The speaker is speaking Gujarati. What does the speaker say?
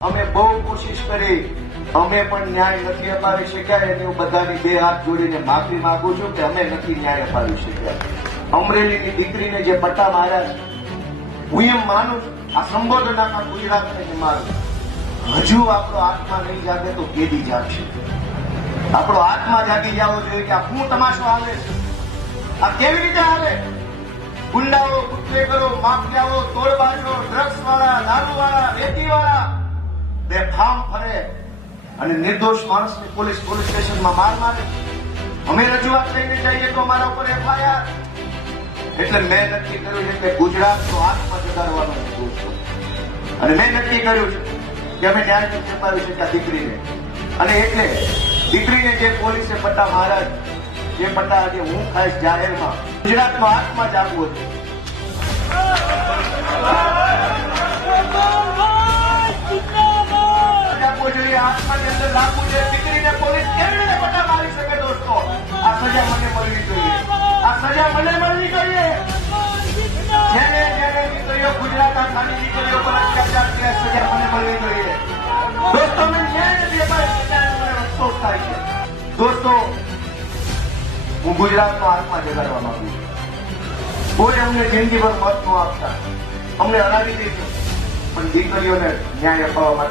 અમે બહુ કોશિશ કરી, અમે પણ ન્યાય નથી અપાવી શક્યા. એની હું બધાની બે હાથ જોડીને માફી માંગુ છું કે અમે નથી ન્યાય અપાવી શક્યા. અમરેલીની દીકરીને જે પટ્ટા માર્યા, હું એમ માનું છું આ સંબોધન આખા ગુજરાતને મારું. હજુ આપણો આત્મા નહીં જાગે તો કેદી જાગશે? આપણો આત્મા જાગી જવો જોઈએ કે આ શું તમાશો આવે છે, આ કેવી રીતે આવે? ગુંડાઓ, બુટલેગરો, માફિયાઓ, તોડબાજો, ડ્રગ્સ વાળા, દારૂ વાળા, રેતી વાળા બેફામ ફરે અને નિર્દોષ માણસને પોલીસ સ્ટેશનમાં માર મારે. અમે રજૂઆત લઈને જઈએ તો અમારા ઉપર એફઆઈઆર. એટલે મેં નક્કી કર્યું છે કે ગુજરાતનો આત્મા જગાડવાનો છું અને મેં નક્કી કર્યું છે કે અમે ન્યાય નથી અપાવી શક્યા દીકરીને. અને એટલે દીકરીને જે પોલીસે પટ્ટા માર્યા, જે પટ્ટા આજે હું ખાઈશ જાહેરમાં, ગુજરાતનો આત્મા જાગવો છે. આત્માની અંદર લાગવું છે. દીકરીને પોલીસ કેવી રીતે પટ્ટા મારી શકે? દોસ્તો, આ સજા મને મળવી જોઈએ, આ સજા મને મળવી જોઈએ. જેને જેને દીકરીઓ, ગુજરાતના ખાલી દીકરીઓ પર અત્યાચાર કર્યા, સજા મને મળવી જોઈએ. દોસ્તો, મને ન્યાય નથી અપાયો, મને અફસોસ થાય છે. દોસ્તો, હું ગુજરાતનો આત્મા જગાડવા માંગુ છું. કોઈ અમને જિંદગીભર મત ન આપતા, અમને હરાવી દઈશું, પણ દીકરીઓને ન્યાય અપાવવા માટે